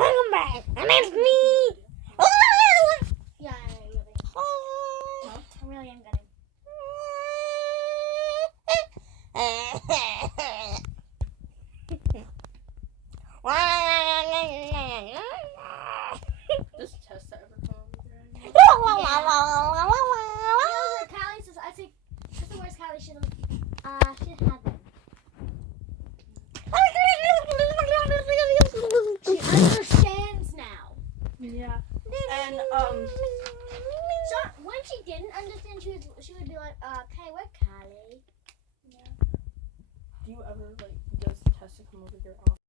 Welcome back. And it's me. Yeah, I really. Huh? I really am gonna. Does Tessa ever come over there? Yeah. Callie says, I think, where's Callie? She doesn't have it. She understands now. Yeah. And So when she didn't understand, she would be like, okay, where Callie? do you ever does Tessa come over here often?